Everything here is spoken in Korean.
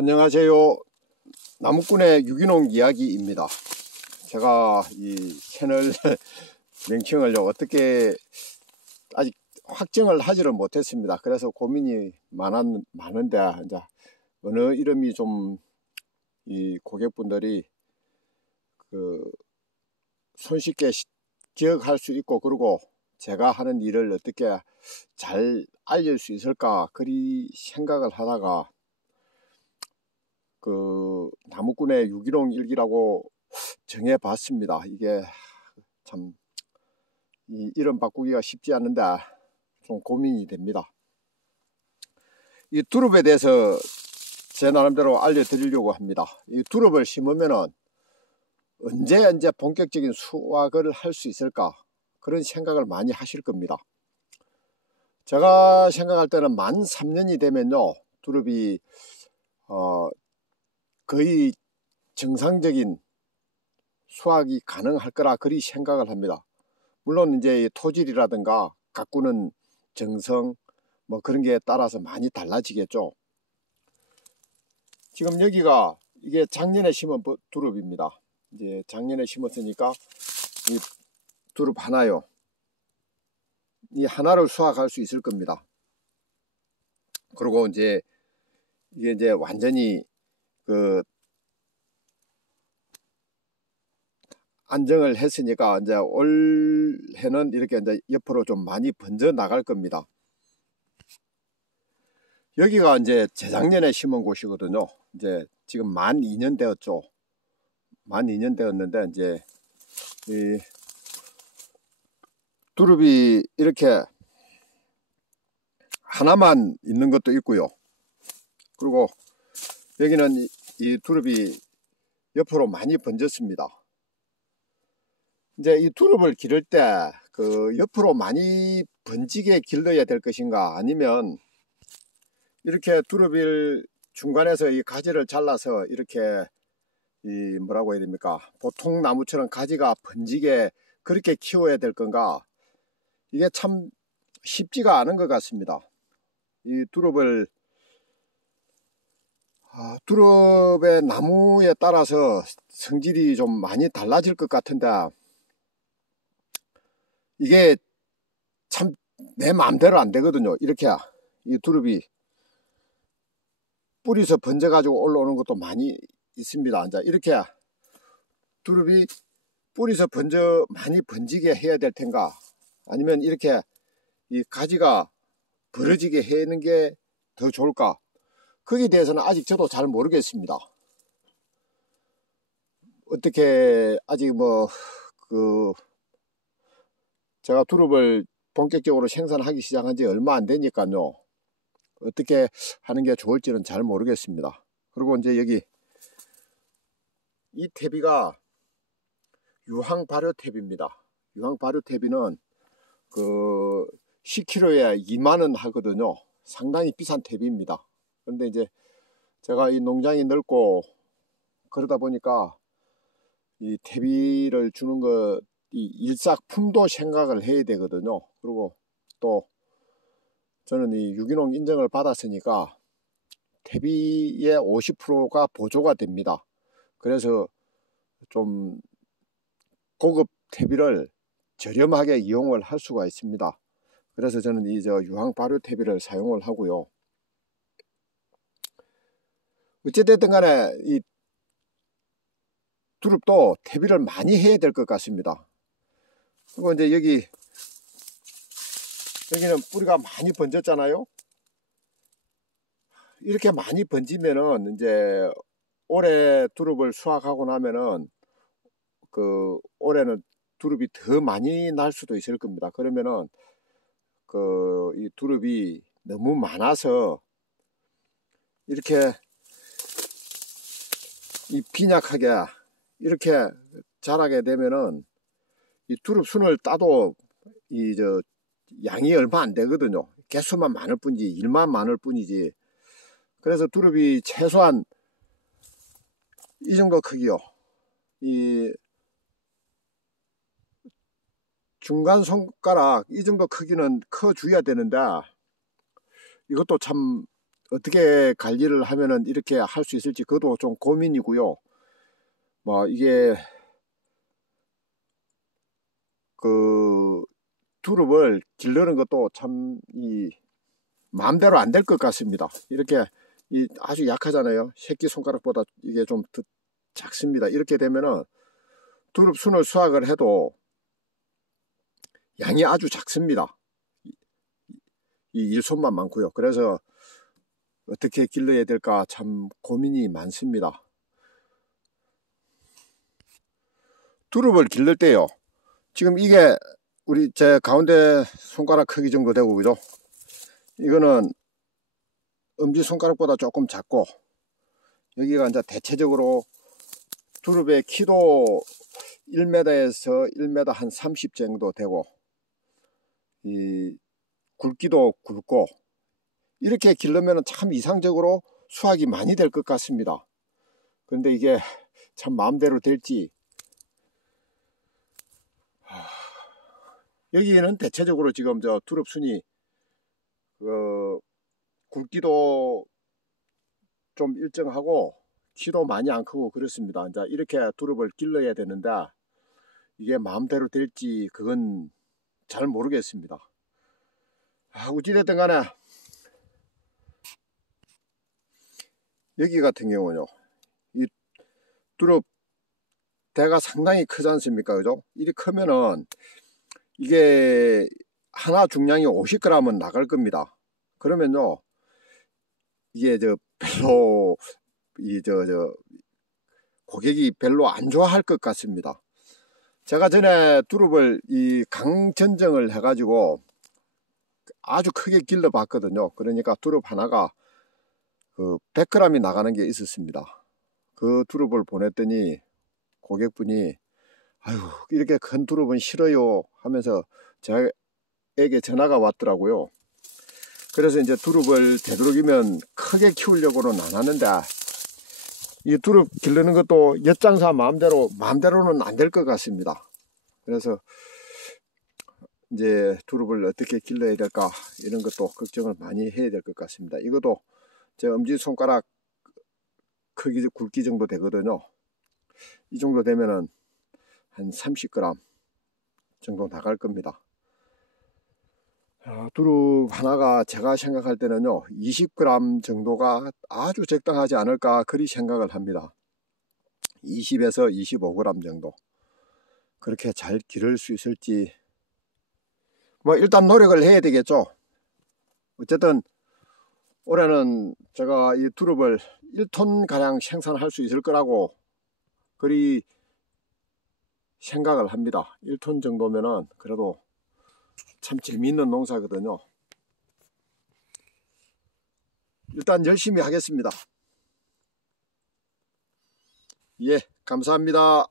안녕하세요. 나무꾼의 유기농 이야기입니다. 제가 이 채널 명칭을 어떻게 아직 확정을 하지를 못했습니다. 그래서 고민이 많은데 이제 어느 이름이 좀 이 고객분들이 손쉽게 기억할 수 있고, 그리고 제가 하는 일을 어떻게 잘 알릴 수 있을까 그리 생각을 하다가 나무꾼의 유기농 일기라고 정해봤습니다. 이게 참 이 이름 바꾸기가 쉽지 않은데 좀 고민이 됩니다. 이 두릅에 대해서 제 나름대로 알려드리려고 합니다. 이 두릅을 심으면은 언제 본격적인 수확을 할 수 있을까, 그런 생각을 많이 하실 겁니다. 제가 생각할 때는 만 3년이 되면요, 두릅이 거의 정상적인 수확이 가능할 거라 그리 생각을 합니다. 물론 이제 토질이라든가 가꾸는 정성 뭐 그런 게 따라서 많이 달라지겠죠. 지금 여기가 이게 작년에 심은 두릅입니다. 이제 작년에 심었으니까 이 두릅 하나요. 이 하나를 수확할 수 있을 겁니다. 그리고 이제 이게 이제 완전히 안정을 했으니까 이제 올해는 이렇게 이제 옆으로 좀 많이 번져 나갈 겁니다. 여기가 이제 재작년에 심은 곳이거든요. 이제 지금 만 2년 되었죠. 만 2년 되었는데 이제 이 두릅이 이렇게 하나만 있는 것도 있고요. 그리고 여기는 이 두릅이 옆으로 많이 번졌습니다. 이제 이 두릅을 기를 때 옆으로 많이 번지게 길러야 될 것인가, 아니면 이렇게 두릅을 중간에서 이 가지를 잘라서 이렇게 이 뭐라고 해야 됩니까, 보통 나무처럼 가지가 번지게 그렇게 키워야 될 건가, 이게 참 쉽지가 않은 것 같습니다. 이 두릅의 나무에 따라서 성질이 좀 많이 달라질 것 같은데, 이게 참 내 마음대로 안 되거든요. 이렇게 이 두릅이 뿌리서 번져 가지고 올라오는 것도 많이 있습니다. 이제 이렇게 두릅이 뿌리서 많이 번지게 해야 될 텐가, 아니면 이렇게 이 가지가 벌어지게 하는 게 더 좋을까, 거기에 대해서는 아직 저도 잘 모르겠습니다. 어떻게 아직 제가 두릅을 본격적으로 생산하기 시작한 지 얼마 안 되니까요, 어떻게 하는 게 좋을지는 잘 모르겠습니다. 그리고 이제 여기 이 퇴비가 유황 발효 퇴비입니다. 유황 발효 퇴비는 10kg에 2만원 하거든요. 상당히 비싼 퇴비입니다. 그런데 이제 제가 이 농장이 넓고 그러다 보니까 이 퇴비를 주는 것, 이 일삭품도 생각을 해야 되거든요. 그리고 또 저는 이 유기농 인정을 받았으니까 퇴비의 50%가 보조가 됩니다. 그래서 좀 고급 퇴비를 저렴하게 이용을 할 수가 있습니다. 그래서 저는 이 유황 발효 퇴비를 사용을 하고요. 어찌됐든 간에 이 두릅도 퇴비를 많이 해야 될 것 같습니다. 그리고 이제 여기는 뿌리가 많이 번졌잖아요. 이렇게 많이 번지면은 이제 올해 두릅을 수확하고 나면은 올해는 두릅이 더 많이 날 수도 있을 겁니다. 그러면은 이 두릅이 너무 많아서 이렇게 이 빈약하게 이렇게 자라게 되면은 이 두릅 순을 따도 양이 얼마 안 되거든요. 개수만 많을 뿐이지, 일만 많을 뿐이지. 그래서 두릅이 최소한 이 정도 크기요. 이 중간 손가락 이 정도 크기는 커 줘야 되는데, 이것도 참 어떻게 관리를 하면은 이렇게 할 수 있을지 그것도 좀 고민이고요. 뭐 이게 그 두릅을 기르는 것도 참 마음대로 안 될 것 같습니다. 이렇게 아주 약하잖아요. 새끼 손가락보다 이게 좀 더 작습니다. 이렇게 되면은 두릅 순을 수확을 해도 양이 아주 작습니다. 이 일손만 많고요. 그래서 어떻게 길러야 될까 참 고민이 많습니다. 두릅을 기를 때요, 지금 이게 우리 제 가운데 손가락 크기 정도 되고, 그죠? 이거는 엄지손가락보다 조금 작고, 여기가 이제 대체적으로 두릅의 키도 1m에서 1m 한 30 정도 되고, 이 굵기도 굵고, 이렇게 기르면 참 이상적으로 수확이 많이 될 것 같습니다. 근데 이게 참 마음대로 될지, 여기는 대체적으로 지금 저 두릅순이 굵기도 좀 일정하고 키도 많이 안 크고 그렇습니다. 이제 이렇게 두릅을 길러야 되는데 이게 마음대로 될지 그건 잘 모르겠습니다. 어찌됐든 간에 여기 같은 경우는요, 이 두릅 대가 상당히 크지 않습니까? 그죠? 이리 크면은 이게 하나 중량이 50g은 나갈 겁니다. 그러면요, 이게 별로 고객이 별로 안 좋아할 것 같습니다. 제가 전에 두릅을 강전정을 해가지고 아주 크게 길러 봤거든요. 그러니까 두릅 하나가 100g이 나가는 게 있었습니다. 그 두릅을 보냈더니 고객분이 아유, 이렇게 큰 두릅은 싫어요 하면서 저에게 전화가 왔더라고요. 그래서 이제 두릅을 되도록이면 크게 키우려고는 안 하는데, 이 두릅 기르는 것도 엿장사 마음대로는 안 될 것 같습니다. 그래서 이제 두릅을 어떻게 길러야 될까 이런 것도 걱정을 많이 해야 될 것 같습니다. 이것도 제 엄지손가락 크기 굵기 정도 되거든요. 이 정도 되면은 한 30g 정도 나갈 겁니다. 두릅 하나가 제가 생각할 때는요, 20g 정도가 아주 적당하지 않을까 그리 생각을 합니다. 20에서 25g 정도 그렇게 잘 기를 수 있을지 뭐 일단 노력을 해야 되겠죠. 어쨌든 올해는 제가 이 두릅을 1톤 가량 생산할 수 있을 거라고 그리 생각을 합니다. 1톤 정도면은 그래도 참 재미있는 농사거든요. 일단 열심히 하겠습니다. 예, 감사합니다.